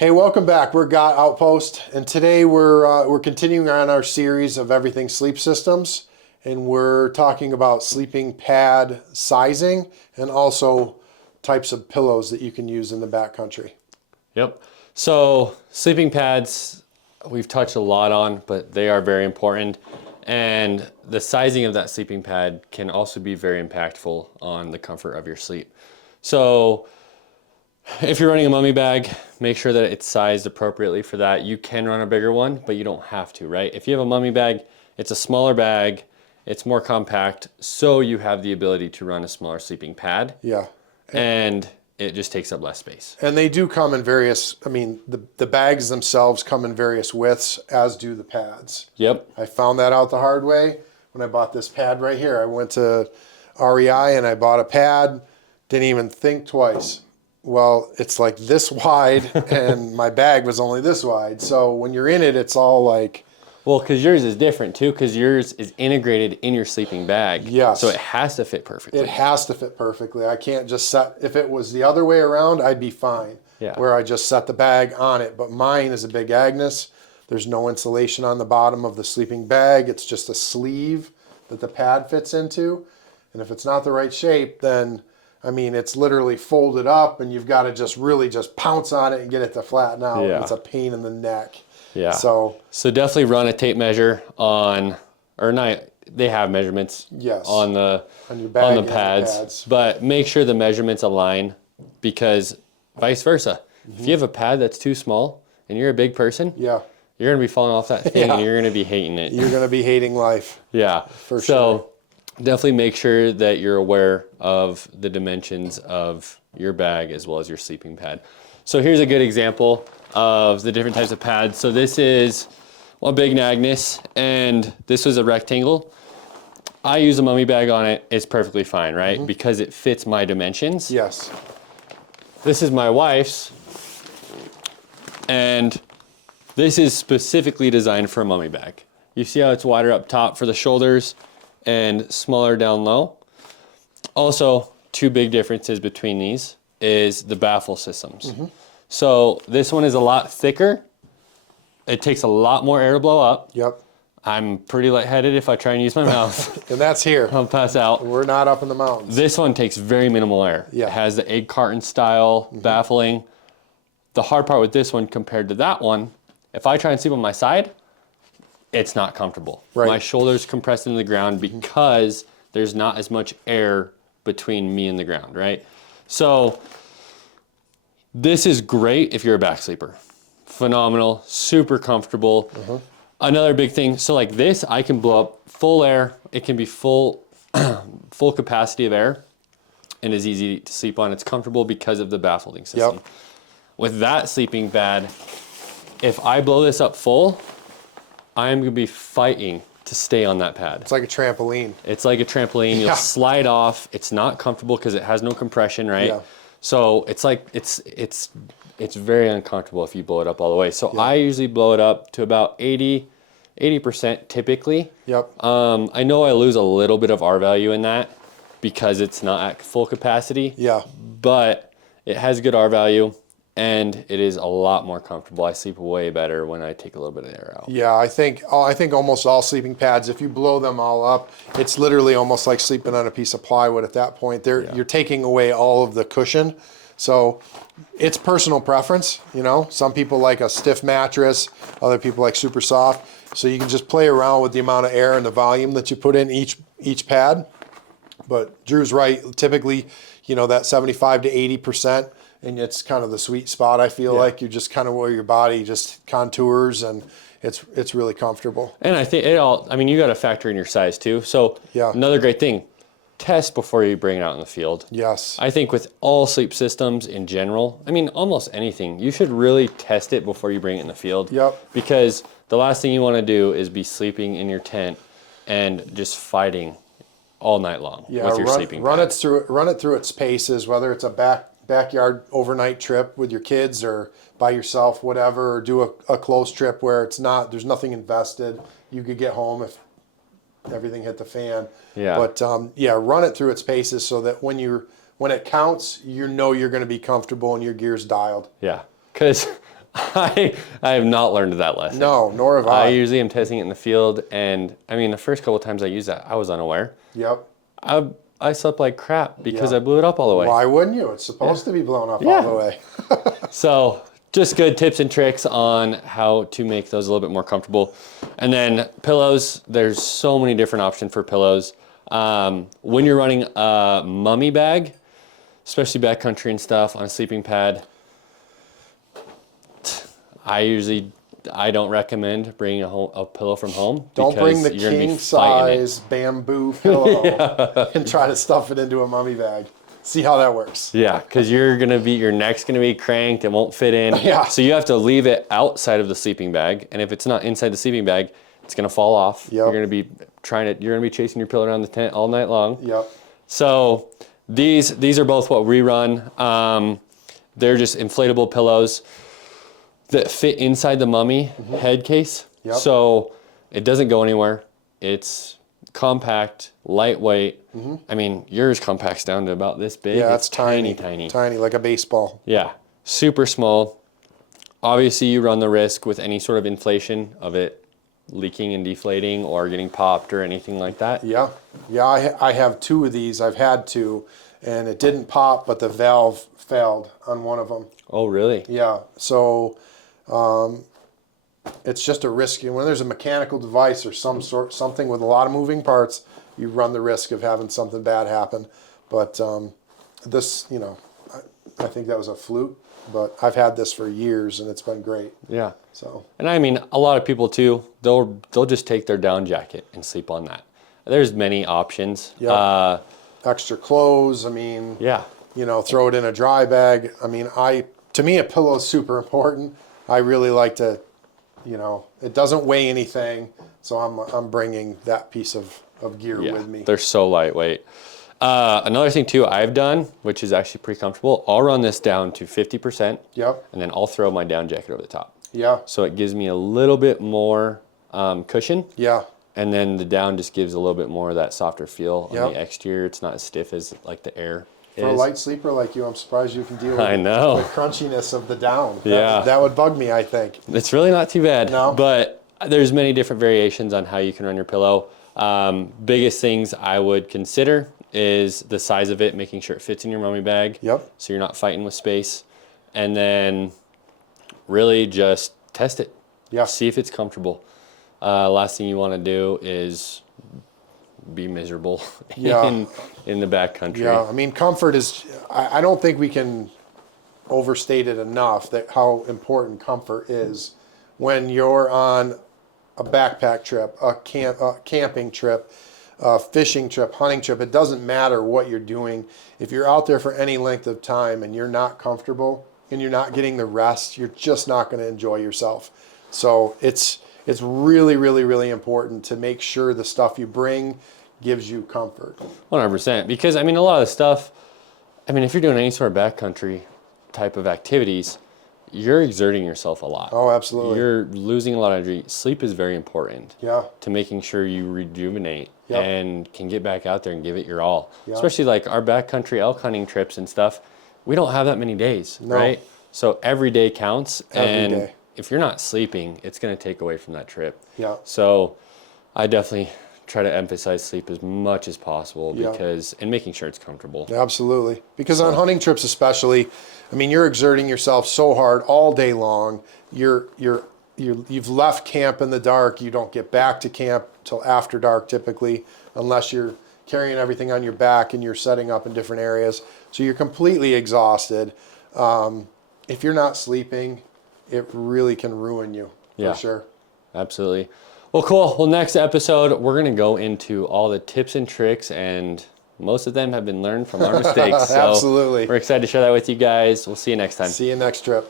Hey, welcome back. We're Got Outpost, and today we're continuing on our series of everything sleep systems, and we're talking about sleeping pad sizing and also types of pillows that you can use in the backcountry. Yep. So sleeping pads, we've touched a lot on, but they are very important. And the sizing of that sleeping pad can also be very impactful on the comfort of your sleep. So if you're running a mummy bag, make sure that it's sized appropriately for that. You can run a bigger one, but you don't have to, right? If you have a mummy bag, it's a smaller bag, it's more compact, so you have the ability to run a smaller sleeping pad. Yeah. And it just takes up less space. And they do come in various, the bags themselves come in various widths, as do the pads. Yep. I found that out the hard way when I bought this pad right here. I went to REI and I bought a pad, didn't even think twice. Well, it's like this wide and my bag was only this wide. So when you're in it, it's all like... Well, because yours is different too, because yours is integrated in your sleeping bag. Yes. So it has to fit perfectly. It has to fit perfectly. I can't just set... If it was the other way around, I'd be fine. Yeah. Where I just set the bag on it. But mine is a big Agnes. There's no insulation on the bottom of the sleeping bag. It's just a sleeve that the pad fits into. And if it's not the right shape, then... it's literally folded up and you've got to just really just pounce on it and get it to flatten out. Yeah. It's a pain in the neck. Yeah. So definitely run a tape measure on, or not, they have measurements yes, on the your bag on the pads, but make sure the measurements align, because vice versa. If you have a pad that's too small and you're a big person, yeah, you're going to be falling off that thing and you're going to be hating it. You're going to be hating life. Yeah. For sure. Definitely make sure that you're aware of the dimensions of your bag as well as your sleeping pad. So here's a good example of the different types of pads. So this is a big Agnes, and this was a rectangle. I use a mummy bag on it. It's perfectly fine, right? Mm-hmm. Because it fits my dimensions. Yes. This is my wife's, and this is specifically designed for a mummy bag. You see how it's wider up top for the shoulders and smaller down low. Also, two big differences between these is the baffle systems. Mm-hmm. So this one is a lot thicker. It takes a lot more air to blow up. Yep. I'm pretty lightheaded if I try and use my mouth. And that's here. I'll pass out. We're not up in the mountains. This one takes very minimal air. Yeah. It has the egg carton style baffling. The hard part with this one compared to that one, if I try and sleep on my side, it's not comfortable. Right. My shoulders compressed into the ground because there's not as much air between me and the ground, right? So this is great if you're a back sleeper. Phenomenal, super comfortable. Another big thing, so like this, I can blow up full air. It can be full capacity of air and is easy to sleep on. It's comfortable because of the baffling system. Yep. With that sleeping pad, if I blow this up full, I'm going to be fighting to stay on that pad. It's like a trampoline. It's like a trampoline. You'll slide off. It's not comfortable because it has no compression, right? Yeah. So it's like it's very uncomfortable if you blow it up all the way. So I usually blow it up to about 80% typically. Yep. I know I lose a little bit of R value in that because it's not at full capacity. Yeah. But it has good R value. And it is a lot more comfortable. I sleep way better when I take a little bit of air out. Yeah, I think almost all sleeping pads, if you blow them all up, it's literally almost like sleeping on a piece of plywood at that point. You're taking away all of the cushion. So it's personal preference, Some people like a stiff mattress, other people like super soft. So you can just play around with the amount of air and the volume that you put in each pad. But Drew's right, typically, that 75 to 80%. And it's kind of the sweet spot, I feel like. You just kind of where your body just contours, and it's really comfortable. And I think you got to factor in your size too. So another great thing, test before you bring it out in the field. Yes. I think with all sleep systems in general, almost anything, you should really test it before you bring it in the field. Yep. Because the last thing you want to do is be sleeping in your tent and just fighting all night long with your sleeping pad. Run it through its paces, whether it's a backyard overnight trip with your kids or by yourself, whatever, or do a close trip where there's nothing invested. You could get home if everything hit the fan. Yeah. But run it through its paces so that when it counts, you're going to be comfortable and your gear's dialed. Yeah. Because I have not learned that lesson. No, nor have I I. usually am testing it in the field, and I mean, the first couple of times I used that, I was unaware. Yep. I slept like crap because Yeah. I blew it up all the way. Why wouldn't you? It's supposed to be blown up all the way. So just good tips and tricks on how to make those a little bit more comfortable. And then pillows, there's so many different options for pillows. When you're running a mummy bag, especially backcountry and stuff on a sleeping pad, I don't recommend bringing a pillow from home. Don't bring the you're gonna be king fighting it. size bamboo pillow and try to stuff it into a mummy bag. See how that works. Yeah, because your neck's gonna be cranked, it won't fit in. Yeah. So you have to leave it outside of the sleeping bag, and if it's not inside the sleeping bag, it's gonna fall off. Yep. You're gonna be chasing your pillow around the tent all night long. Yep. So these are both what we run. They're just inflatable pillows that fit inside the mummy head case. Yep. So it doesn't go anywhere. It's compact, lightweight. I mean, yours compacts down to about this big. Yeah, it's tiny, tiny. Tiny, like a baseball. Yeah, super small. Obviously, you run the risk with any sort of inflation of it leaking and deflating or getting popped or anything like that. Yeah. Yeah, I have two of these. I've had two, and it didn't pop, but the valve failed on one of them. Oh, really? Yeah. So it's just a risk. When there's a mechanical device or something with a lot of moving parts, you run the risk of having something bad happen. But this, I think that was a fluke. But I've had this for years, and it's been great. Yeah. So. And I mean, a lot of people too, they'll just take their down jacket and sleep on that. There's many options. Yeah. Extra clothes. I mean. Yeah. Throw it in a dry bag. I mean, to me, a pillow is super important. I really like to, it doesn't weigh anything, so I'm bringing that piece of gear with me. They're so lightweight. Another thing too I've done, which is actually pretty comfortable, I'll run this down to 50%. Yep. And then I'll throw my down jacket over the top. Yeah. So it gives me a little bit more cushion. Yeah. And then the down just gives a little bit more of that softer feel Yep. on the exterior. It's not as stiff as like the air For a is. light sleeper like you, I'm surprised you can deal with I know. the crunchiness of the down. Yeah. That would bug me, I think. It's really not too bad. No. But there's many different variations on how you can run your pillow. Biggest things I would consider is the size of it, making sure it fits in your mummy bag. Yep. So you're not fighting with space. And then really just test it. Yeah. See if it's comfortable. Last thing you want to do is be miserable Yeah. in the backcountry. Yeah. I mean, comfort is, I don't think we can overstate it enough that how important comfort is when you're on a backpack trip, a camping trip, a fishing trip, hunting trip. It doesn't matter what you're doing. If you're out there for any length of time and you're not comfortable and you're not getting the rest, you're just not going to enjoy yourself. So it's really, really, really important to make sure the stuff you bring gives you comfort. 100%. Because, I mean, a lot of the stuff, I mean, if you're doing any sort of backcountry type of activities, you're exerting yourself a lot. Oh, absolutely. You're losing a lot of energy. Sleep is very important. Yeah. To making sure you rejuvenate Yep. and can get back out there and give it your all. Yep. Especially like our backcountry elk hunting trips and stuff. We don't have that many days, No. right? So every day counts. Every and day. if you're not sleeping, it's going to take away from that trip. Yeah. So I definitely try to emphasize sleep as much as possible Yeah. because and making sure it's comfortable. Absolutely. Because on hunting trips especially, I mean, you're exerting yourself so hard all day long. You've left camp in the dark. You don't get back to camp till after dark typically, unless you're carrying everything on your back and you're setting up in different areas. So you're completely exhausted. If you're not sleeping, it really can ruin you, Yeah. for sure. Absolutely. Well, cool. Well, next episode, we're going to go into all the tips and tricks, and most of them have been learned from our mistakes. So Absolutely. we're excited to share that with you guys. We'll see you next time. See you next trip.